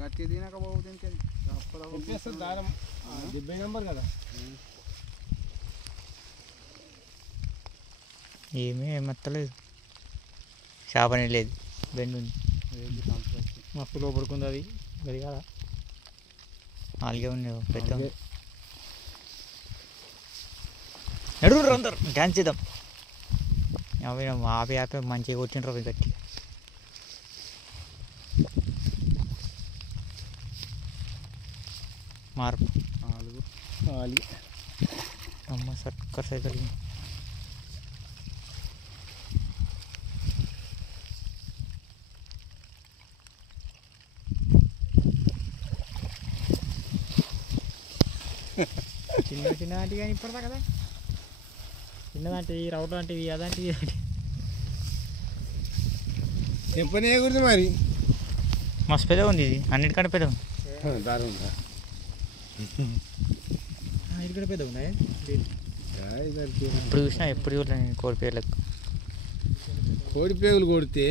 గట్టి తినకపోతే దారం 70 నంబర్ కదా. ఏమీ ఏమత్తలేదు, చేపనే లేదు, బెండు ఉంది మస్తు లోపడుకుంది అది. అది కదా అలాగే ఉంది పెద్ద. నడురు అందరు డ్యాన్స్ చేద్దాం. అవి ఆపి ఆపి మంచిగా కొట్టిండ్రు అవి గట్టి. మార్పు 4 అమ్మ సక్కర్ సైకిల్. చిన్న చిన్న లాంటివి కానీ ఇప్పటిదా కదా, చిన్నదాంటివి రౌట్ లాంటివి అదాంటివి చెప్పనే గురించి మరి మస్తు పెద్ద ఉంది. ఇది అన్నిటికంటే పెద్ద ఉంది. దారం ఉందా? ఇది కూడా పెద్ద ఉన్నాయి. ఇప్పుడు ఇప్పుడు చూసినా ఎప్పుడు చూడలేదు కోడి పేర్లకు. కోడి పేగులు కొడితే